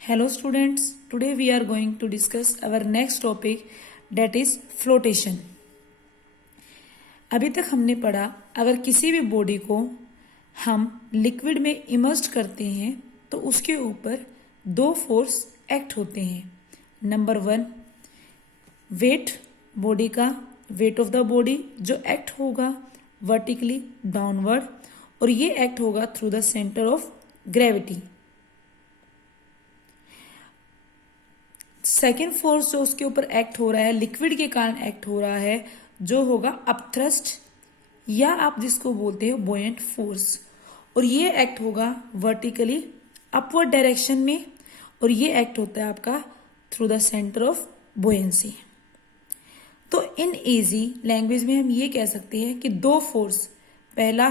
Hello students, today we are going to discuss our next topic that is flotation. अभी तक हमने पढ़ा अगर किसी भी बॉडी को हम लिक्विड में इमर्ज करते हैं तो उसके ऊपर दो फोर्स एक्ट होते हैं. नंबर 1 वेट, बॉडी का वेट ऑफ द बॉडी जो एक्ट होगा वर्टिकली डाउनवर्ड और ये एक्ट होगा through the centre of gravity. Second force जो उसके ऊपर एक्ट हो रहा है लिक्विड के कारण एक्ट हो रहा है जो होगा अपथ्रस्ट या आप जिसको बोलते हो बोयेंट फोर्स और ये एक्ट होगा वर्टिकली अपवर्ड डायरेक्शन में और ये एक्ट होता है आपका through the centre of buoyancy. तो इन इजी लैंग्वेज में हम ये कह सकते हैं कि दो फोर्स, पहला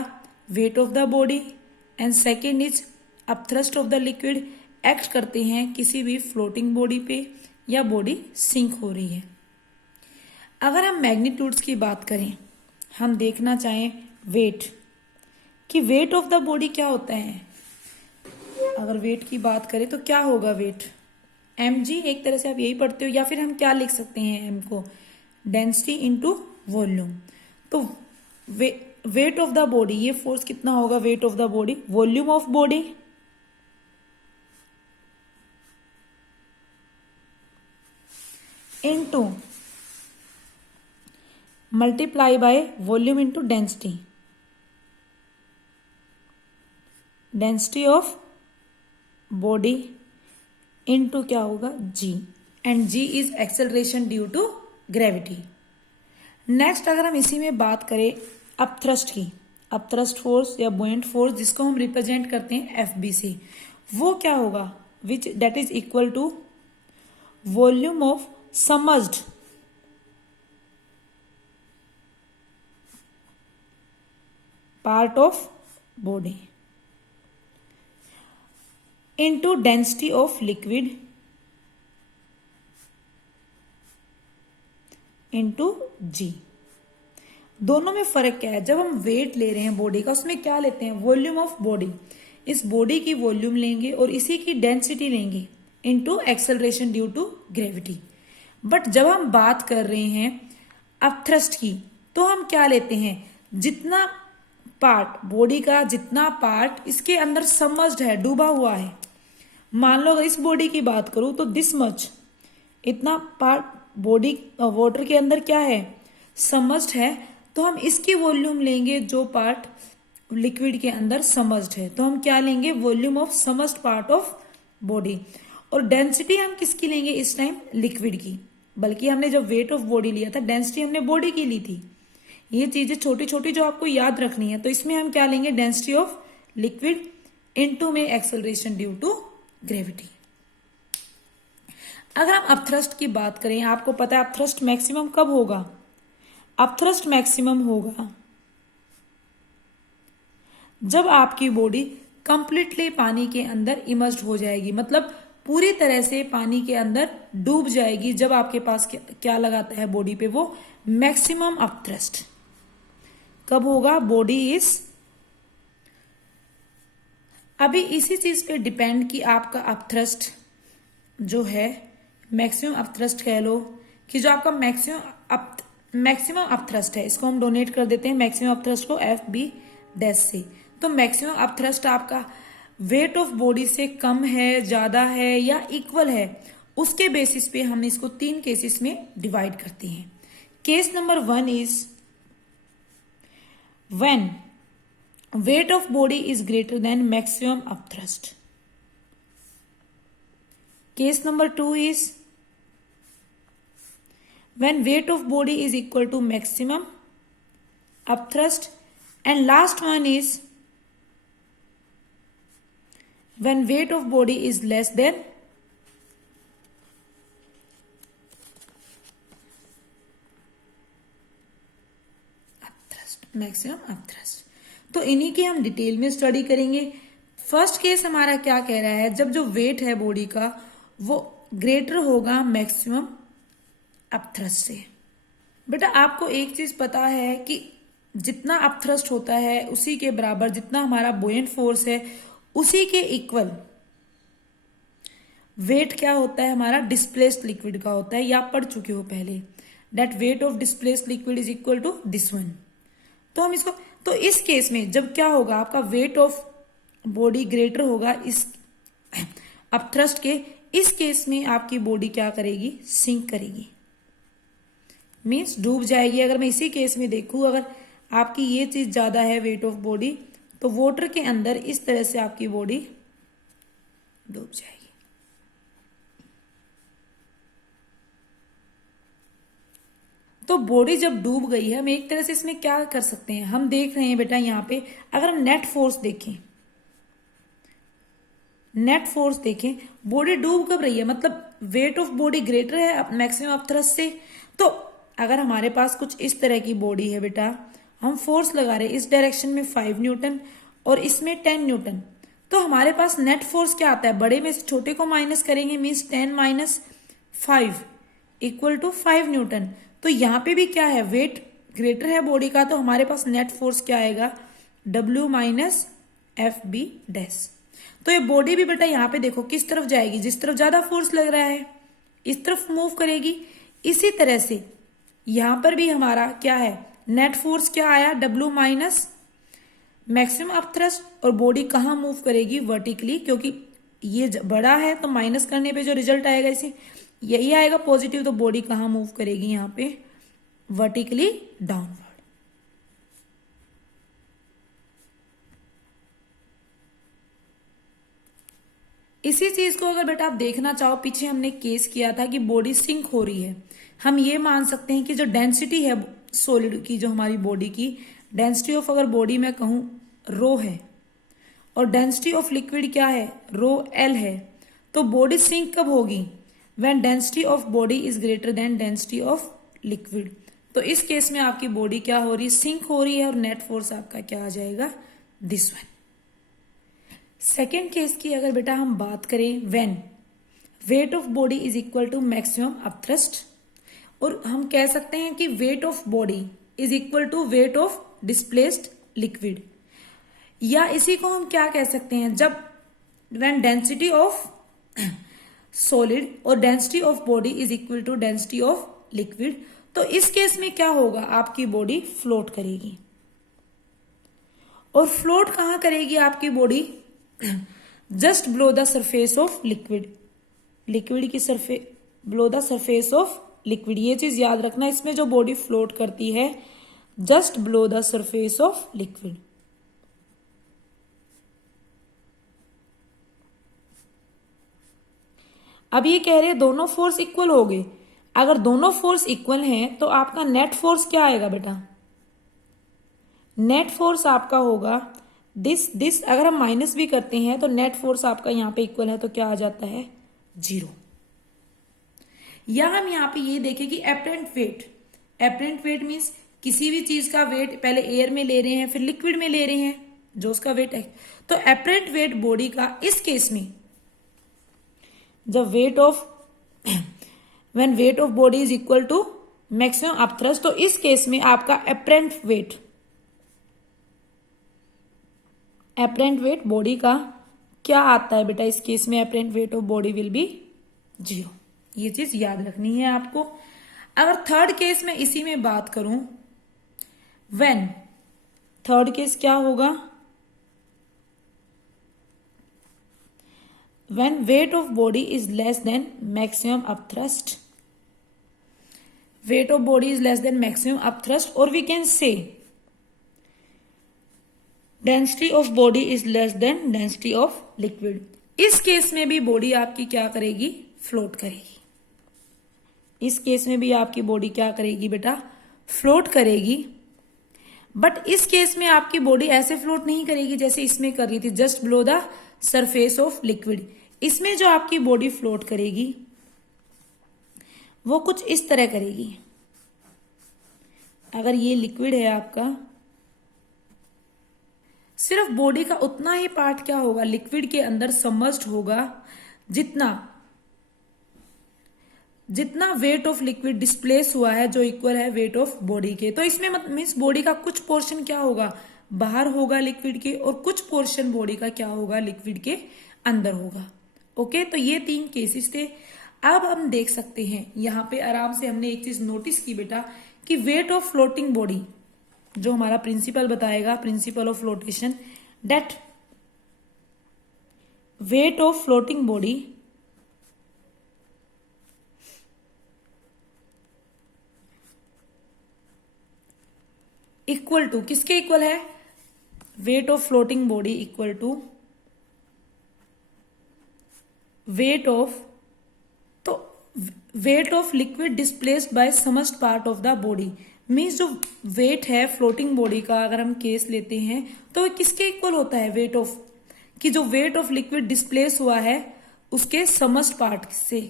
weight of the body and second is upthrust of the liquid act करते हैं किसी भी फ्लोटिंग बॉडी पे या बॉडी सिंक हो रही है. अगर हम मैग्नीट्यूड्स की बात करें, हम देखना चाहें वेट कि वेट ऑफ द बॉडी क्या होता है. अगर वेट की बात करें तो क्या होगा वेट, mg एक तरह से आप यही पढ़ते हो या फिर हम क्या लिख सकते हैं m को डेंसिटी इनटू वॉल्यूम. तो वेट ऑफ द बॉडी, ये फोर्स कितना होगा weight of the body, volume of body into multiply by volume into density. Density of body into क्या होगा g and g is acceleration due to gravity. Next अगर हम इसी में बात करें अपथ्रस्ट की, अपथ्रस्ट फोर्स या बुएंट फोर्स जिसको हम रिप्रेजेंट करते हैं FB से, वो क्या होगा which that is equal to volume of submerged part of body into density of liquid into g. दोनों में फर्क क्या है, जब हम वेट ले रहे हैं बॉडी का उसमें क्या लेते हैं वॉल्यूम ऑफ बॉडी, इस बॉडी की वॉल्यूम लेंगे और इसी की डेंसिटी लेंगे into acceleration due to gravity. But जब हम बात कर रहे हैं अपथ्रस्ट की तो हम क्या लेते हैं, जितना पार्ट बॉडी का जितना पार्ट इसके अंदर सबमर्ज्ड है, डूबा हुआ है. मान लो अगर इस बॉडी की बात करूं तो दिस मच इतना पार्ट बॉडी वाटर के अंदर क्या है सबमर्ज्ड है, तो हम इसकी वॉल्यूम लेंगे जो पार्ट लिक्विड के अंदर सबमर्ज्ड है. तो हम क्या लेंगे volume of submerged part of body. और डेंसिटी हम किसकी लेंगे इस टाइम लिक्विड की, बल्कि हमने जब वेट ऑफ बॉडी लिया था डेंसिटी हमने बॉडी की ली थी. ये चीजें छोटी छोटी जो आपको याद रखनी है. तो इसमें हम क्या लेंगे डेंसिटी ऑफ लिक्विड इनटू में एक्सेलरेशन ड्यू टू ग्रेविटी. अगर हम अपथ्रस्ट की बात करें, आपको पता है अपथ्रस्ट मैक्सिमम कब होगा, अपथ्रस्ट मैक्सिमम होगा जब आपकी बॉडी कंप्लीटली पानी के अंदर इमर्ज्ड हो जाएगी, मतलब पूरी तरह से पानी के अंदर डूब जाएगी. जब आपके पास क्या लगाता है बॉडी पे, वो मैक्सिमम अपथ्रस्ट कब होगा, बॉडी इज. अभी इसी चीज पे डिपेंड कि आपका अपथ्रस्ट जो है मैक्सिमम अपथ्रस्ट कह लो कि जो आपका मैक्सिमम अपथ्रस्ट है इसको हम डोनेट कर देते हैं मैक्सिमम अपथ्रस्ट को FB डैश से. तो मैक्सिमम अपथ्रस्ट आपका वेट ऑफ बॉडी से कम है, ज्यादा है या इक्वल है, उसके बेसिस पे हम इसको 3 केसेस में डिवाइड करते हैं. Case number 1 is when weight of body is greater than maximum upthrust. Case number 2 is when weight of body is equal to maximum upthrust. And last one is when weight of body is less than upthrust, maximum upthrust. तो इन्हीं की हम detail में study करेंगे. First case हमारा क्या कह रहा है, जब जो वेट है बॉडी का वो ग्रेटर होगा मैक्सिमम अपथ्रस्ट से. बेटा आपको एक चीज पता है कि जितना अपथ्रस्ट होता है उसी के बराबर जितना हमारा बुएंट फोर्स है उसी के इक्वल वेट क्या होता है हमारा, डिस्प्लेस्ड लिक्विड का होता है, या आप पढ़ चुके हो पहले, that weight of displaced liquid is equal to this one. तो हम इसको, तो इस केस में जब क्या होगा, आपका वेट ऑफ बॉडी ग्रेटर होगा इस अपथ्रस्ट के, इस केस में आपकी बॉडी क्या करेगी, सिंक करेगी, मीन्स डूब जाएगी। अगर मैं इसी केस में देखूं, अगर आपकी ये चीज ज्यादा है वेट ऑफ बॉडी, तो वाटर के अंदर इस तरह से आपकी बॉडी डूब जाएगी। तो बॉडी जब डूब गई है, हम एक तरह से इसमें क्या कर सकते हैं, हम देख रहे हैं बेटा यहाँ पे, अगर हम नेट फोर्स देखें, नेट फोर्स देखें, बॉडी डूब कब रही है, मतलब वेट ऑफ बॉडी ग्रेटर है मैक्सिमम अपथ्रस्ट से। तो अगर हमारे पास कुछ इस तरह की बॉडी है बेटा, हम फोर्स लगा रहे हैं इस डायरेक्शन में 5 न्यूटन और इसमें 10 न्यूटन, तो हमारे पास नेट फोर्स क्या आता है, बड़े में से छोटे को माइनस करेंगे, means 10 minus 5 equal to 5 newton. तो यहाँ पे भी क्या है, वेट ग्रेटर है बॉडी का, तो हमारे पास नेट फोर्स क्या आएगा, W minus F B dash. तो ये बॉडी भी बेटा यहाँ पे देखो किस तरफ जाएगी, जिस तरफ ज्यादा फोर्स लग रहा है इस तरफ मूव करेगी। इसी तरह से यहां पर भी हमारा क्या है, नेट फोर्स क्या आया, W माइनस मैक्सिमम अपथ्रस्ट, और बॉडी कहाँ मूव करेगी, वर्टिकली, क्योंकि ये बड़ा है तो माइनस करने पे जो रिजल्ट आएगा इसे यही आएगा पॉजिटिव, तो बॉडी कहाँ मूव करेगी, यहाँ पे वर्टिकली डाउनवर्ड। इसी चीज को अगर बेटा आप देखना चाहो, पीछे हमने केस किया था कि बॉडी सिंक हो रही है, हम ये मान सकते हैं कि जो डेंसिटी है सॉलिड की, जो हमारी बॉडी की डेंसिटी ऑफ, अगर बॉडी में कहूं रो है और डेंसिटी ऑफ लिक्विड क्या है, रो एल है, तो बॉडी सिंक कब होगी, when density of body is greater then density of liquid. तो इस केस में आपकी बॉडी क्या हो रही है, सिंक हो रही है, और नेट फोर्स आपका क्या आ जाएगा, दिस वन। सेकेंड केस की अगर बेटा हम बात करें, when weight of body is equal to maximum upthrust, और हम कह सकते हैं कि weight of body is equal to weight of displaced liquid, या इसी को हम क्या कह सकते हैं, जब व्हेन डेंसिटी ऑफ सॉलिड और density of body is equal to density of liquid, तो इस केस में क्या होगा, आपकी बॉडी फ्लोट करेगी। और फ्लोट कहां करेगी आपकी body, just below the surface of liquid, liquid की surface, below the surface of liquid, ये चीज याद रखना, इसमें जो बॉडी फ्लोट करती है just below the surface of liquid. अब ये कह रहे हैं दोनों फोर्स इक्वल हो गए, अगर दोनों फोर्स इक्वल हैं तो आपका नेट फोर्स क्या आएगा बेटा, नेट फोर्स आपका होगा दिस अगर हम माइनस भी करते हैं तो नेट फोर्स आपका यहां पे इक्वल है, तो क्या आ जाता है, 0। या हम यहां पे ये देखें कि apparent wait, apparent wait means किसी भी चीज का वेट पहले एयर में ले रहे हैं फिर लिक्विड में ले रहे हैं, जो उसका वेट है, तो एपरेंट वेट बॉडी का इस केस में जब weight of when weight of body is equal to maximum upthrust, तो इस केस में आपका एपरेंट वेट बॉडी का क्या आता है बेटा, इस केस में apparent wait of body will be 0। ये चीज याद रखनी है आपको। अगर थर्ड केस में इसी में बात करूं, व्हेन थर्ड केस क्या होगा, when weight of body is less than maximum upthrust, weight of body is less than maximum upthrust, और we can say density of body is less than density of liquid. इस case में भी body आपकी क्या करेगी, float करेगी। इस case में भी आपकी बॉडी क्या करेगी बेटा, फ्लोट करेगी। बट इस केस में आपकी बॉडी ऐसे फ्लोट नहीं करेगी जैसे इसमें कर रही थी, just below the surface of liquid. इसमें जो आपकी बॉडी फ्लोट करेगी वो कुछ इस तरह करेगी। अगर ये लिक्विड है आपका, सिर्फ बॉडी का उतना ही पार्ट क्या होगा, लिक्विड के अंदर सबमर्ज्ड होगा, जितना वेट ऑफ लिक्विड डिस्प्लेस हुआ है, जो इक्वल है वेट ऑफ बॉडी के। तो इसमें मीन्स बॉडी का कुछ पोर्शन क्या होगा, बाहर होगा लिक्विड के, और कुछ पोर्शन बॉडी का क्या होगा, लिक्विड के अंदर होगा। ओके, तो ये 3 केसेस थे। अब हम देख सकते हैं यहां पे आराम से हमने एक चीज नोटिस की बेटा कि वेट ऑफ फ्लोटिंग बॉडी, जो हमारा प्रिंसिपल बताएगा, principle of flotation, that weight of floating body equal to, किसके इक्वल है? Weight of floating body equal to weight of, तो weight of liquid displaced by submerged part of the body, means जो weight है floating body का अगर हम case लेते हैं तो किसके इक्वल होता है? वेट ऑफ, कि जो वेट ऑफ लिक्विड डिस्प्लेस हुआ है उसके समस्ट पार्ट से,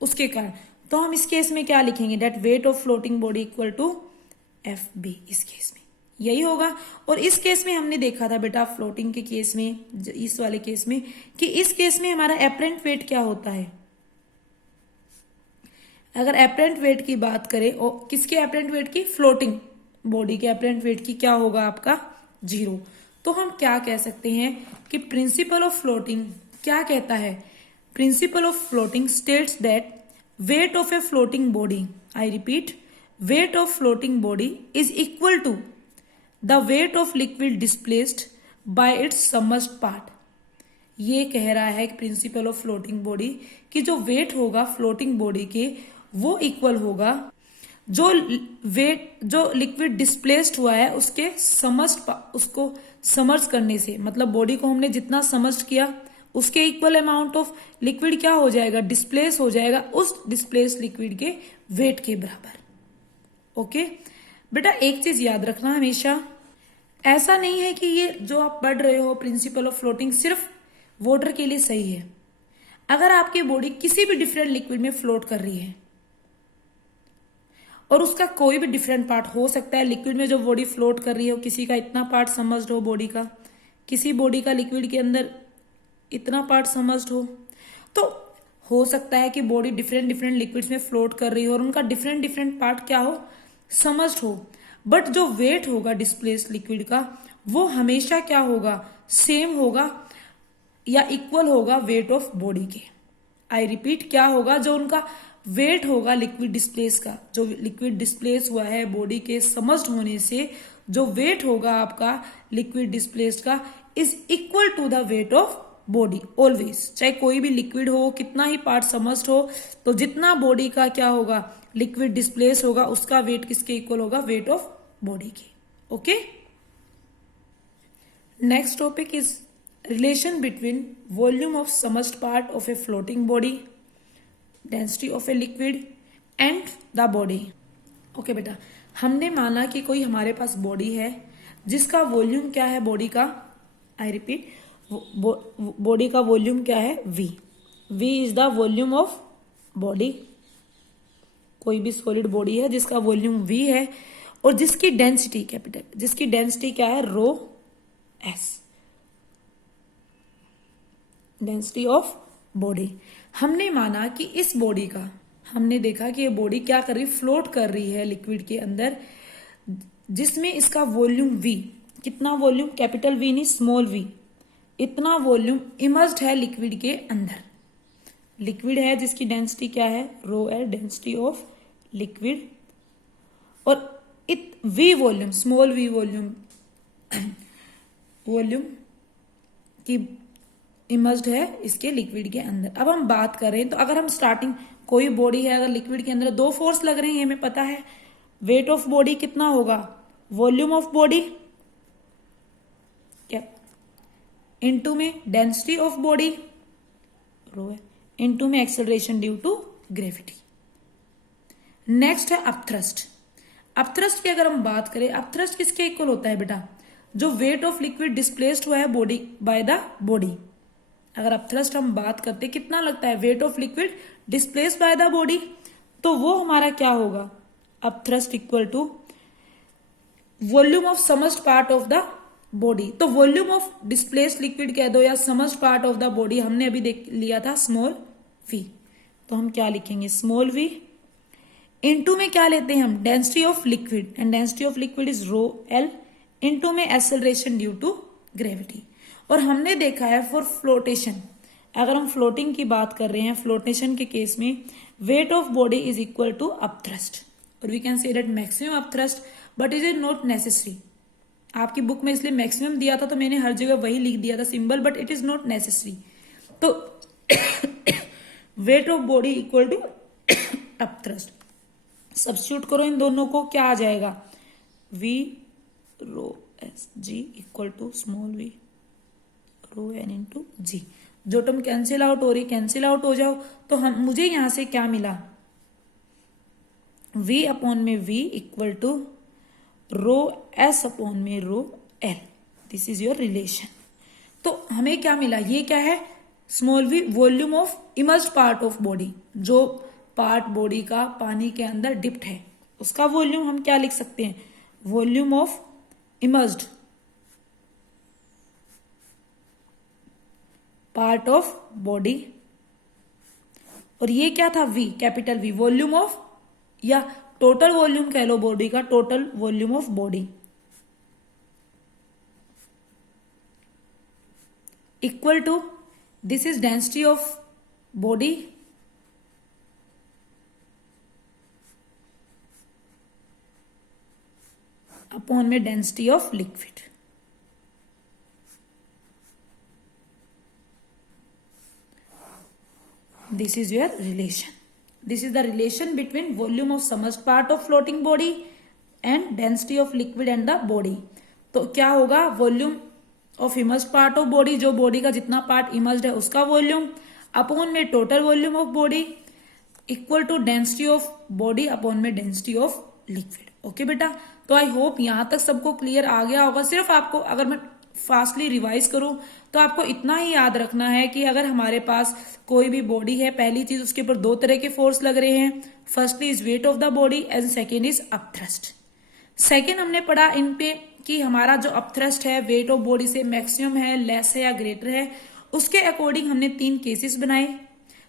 उसके कारण। तो हम इस केस में क्या लिखेंगे? That weight of floating body equal to F B, इस केस में यही होगा। और इस केस में हमने देखा था बेटा फ्लोटिंग के केस में, इस वाले केस में, कि इस केस में हमारा एपरेंट वेट क्या होता है? अगर एपरेंट वेट की बात करें, और किसके एपरेंट वेट की? फ्लोटिंग बॉडी के एपरेंट वेट की क्या होगा आपका? 0। तो हम क्या कह सकते हैं कि प्रिंसिपल ऑफ फ्लोटिंग क्या कहता है? Principle of floating states that weight of a floating body, I repeat, weight of floating body is equal to the weight of liquid displaced by its submerged part। ये कह रहा है कि principle of floating body कि जो weight होगा floating body के वो इक्वल होगा जो वेट, जो लिक्विड डिस्प्लेस्ड हुआ है उसके समर्ज, उसको समर्ज करने से, मतलब बॉडी को हमने जितना समर्ज किया उसके इक्वल अमाउंट ऑफ लिक्विड क्या हो जाएगा? डिस्प्लेस हो जाएगा उस डिस्प्लेस लिक्विड के वेट के बराबर। ओके बेटा, एक चीज याद रखना हमेशा, ऐसा नहीं है कि ये जो आप पढ़ रहे हो प्रिंसिपल ऑफ फ्लोटिंग सिर्फ वाटर के लिए सही है। अगर आपकी बॉडी किसी भी डिफरेंट लिक्विड में फ्लोट कर रही है और उसका कोई भी डिफरेंट पार्ट हो सकता है, लिक्विड में जो बॉडी फ्लोट कर रही है किसी का इतना पार्ट समझ हो बॉडी का, किसी बॉडी का लिक्विड के अंदर इतना पार्ट समझ हो, हो सकता है कि बॉडी डिफरेंट डिफरेंट लिक्विड्स में फ्लोट कर रही हो और उनका डिफरेंट डिफरेंट पार्ट क्या हो? समझ हो। बट जो वेट होगा डिस्प्लेस्ड लिक्विड का वो हमेशा क्या होगा? सेम होगा या इक्वल होगा वेट ऑफ बॉडी के। आई रिपीट, क्या होगा? जो उनका वेट होगा लिक्विड डिस्प्लेस का, जो लिक्विड डिस्प्लेस हुआ है बॉडी के समझ होने से, जो वेट होगा आपका लिक्विड डिस्प्लेस का is equal to the weight of body always. चाहे कोई भी लिक्विड हो, कितना ही पार्ट समझ हो, तो जितना बॉडी का क्या होगा? लिक्विड डिस्प्लेस होगा उसका वेट किसके इक्वल होगा? वेट ऑफ बॉडी के। Okay, next topic is relation between volume of submerged part of a floating body, density of a liquid and the body. Okay बेटा, हमने माना कि कोई हमारे पास बॉडी है जिसका वॉल्यूम क्या है? बॉडी का, आई रिपीट, बॉडी का वॉल्यूम क्या है? V। V is the volume of body. कोई भी सॉलिड बॉडी है जिसका वॉल्यूम V है और जिसकी डेंसिटी कैपिटल, जिसकी डेंसिटी क्या है? रो S, डेंसिटी ऑफ बॉडी। हमने माना कि इस बॉडी का, हमने देखा कि ये बॉडी क्या कर रही? फ्लोट कर रही है लिक्विड के अंदर, जिसमें इसका वॉल्यूम V, कितना वॉल्यूम? कैपिटल V नहीं, स्मॉल v, इतना वॉल्यूम इमर्ज्ड है लिक्विड के अंदर। लिक्विड है जिसकी डेंसिटी क्या है? रो है, डेंसिटी ऑफ लिक्विड, और V volume, small V volume, volume की इमर्ज्ड है इसके लिक्विड के अंदर। अब हम बात करें तो अगर हम स्टार्टिंग, कोई बॉडी है अगर लिक्विड के अंदर 2 फोर्स लग रहे हैं, हमें पता है वेट ऑफ बॉडी कितना होगा? वॉल्यूम ऑफ बॉडी क्या इनटू में डेंसिटी ऑफ बॉडी रो है, इनटू में acceleration due to gravity. Next है अपथ्रस्ट। अपथ्रस्ट की अगर हम बात करें, अपथ्रस्ट किसके इक्वल होता है बेटा? जो वेट ऑफ लिक्विड डिस्प्लेस्ड हुआ है बॉडी बाय द बॉडी। अगर अपथ्रस्ट हम बात करते कितना लगता है? Weight of liquid displaced by the body, तो वो हमारा क्या होगा? Upthrust equal to volume of submerged part of the body. तो वॉल्यूम ऑफ डिस्प्लेस्ड लिक्विड कह दो या submerged part of the body, हमने अभी देख लिया था स्मॉल v, तो हम क्या लिखेंगे? स्मॉल v इनटू में क्या लेते हैं हम? Density of liquid, and density of liquid is rho l, into में एक्सेलरेशन ड्यू टू ग्रेविटी। और हमने देखा है फॉर फ्लोटेशन, अगर हम फ्लोटिंग की बात कर रहे हैं, फ्लोटेशन के केस में weight of body is equal to upthrust, और we can say that maximum upthrust, but is it not necessary. आपकी बुक में इसलिए मैक्सिमम दिया था तो मैंने हर जगह वही लिख दिया था symbol, but it is not necessary. तो weight of body equal to upthrust, substitute करो इन दोनों को, क्या आ जाएगा, V rho S G equal to small V rho N into G. जो टर्म कैंसिल आउट हो रही, कैंसिल आउट हो जाओ, तो हम मुझे यहां से क्या मिला, v अपॉन में v equal to rho s upon में rho l। This is your relation. तो हमें क्या मिला, ये क्या है, small v volume of emerged part of body, जो पार्ट बॉडी का पानी के अंदर डिप्ट है उसका वॉल्यूम हम क्या लिख सकते हैं, volume of emerged part of body. और ये क्या था, v capital V, volume of या टोटल वॉल्यूम कह लो बॉडी का, total volume of body equal to this is density of body upon में density of liquid. This is your relation. This is the relation between volume of submerged part of floating body and density of liquid and the body. तो क्या होगा, volume of emerged part of body, जो बॉडी का जितना part emerged है उसका volume upon में total volume of body equal to density of body upon में डेंसिटी ऑफ लिक्विड। ओके बेटा, तो आई होप यहां तक सबको क्लियर आ गया होगा। सिर्फ आपको अगर मैं फास्टली रिवाइज करूं तो आपको इतना ही याद रखना है कि अगर हमारे पास कोई भी बॉडी है, पहली चीज उसके ऊपर दो तरह के फोर्स लग रहे हैं, firstly is weight of the body and second is upthrust. Second हमने पढ़ा इन पे कि हमारा जो अपथ्रस्ट है वेट ऑफ बॉडी से मैक्सिमम है, लेस है या ग्रेटर है, उसके अकॉर्डिंग हमने 3 केसेस बनाए।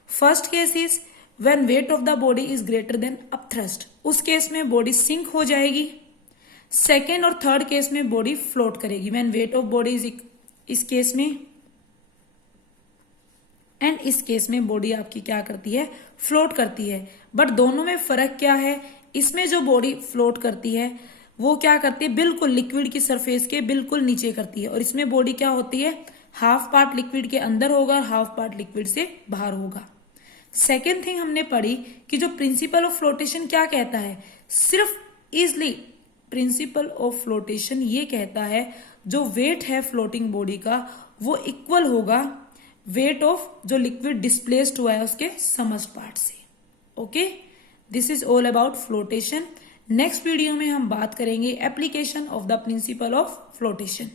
First case is when weight of the body is greater then upthrust, उस केस में बॉडी सिंक हो जाएगी। सेकेंड और थर्ड केस में बॉडी फ्लोट करेगी, when weight of body is, इस केस में एंड इस केस में बॉडी आपकी क्या करती है, फ्लोट करती है। बट दोनों में फर्क क्या है, इसमें जो बॉडी फ्लोट करती है वो क्या करती है, बिल्कुल लिक्विड की सरफेस के बिल्कुल नीचे करती है, और इसमें बॉडी क्या होती है, हाफ पार्ट लिक्विड के अंदर होगा और हाफ पार्ट लिक्विड से बाहर होगा। सेकेंड थिंग हमने पढ़ी कि जो प्रिंसिपल ऑफ फ्लोटेशन क्या कहता है, सिर्फ इजली प्रिंसिपल ऑफ फ्लोटेशन ये कहता है जो वेट है फ्लोटिंग बॉडी का वो इक्वल होगा वेट ऑफ जो लिक्विड डिस्प्लेस्ड हुआ है उसके सबमर्ज्ड पार्ट से। Okay, this is all about flotation. Next video में हम बात करेंगे application of the principal of flotation.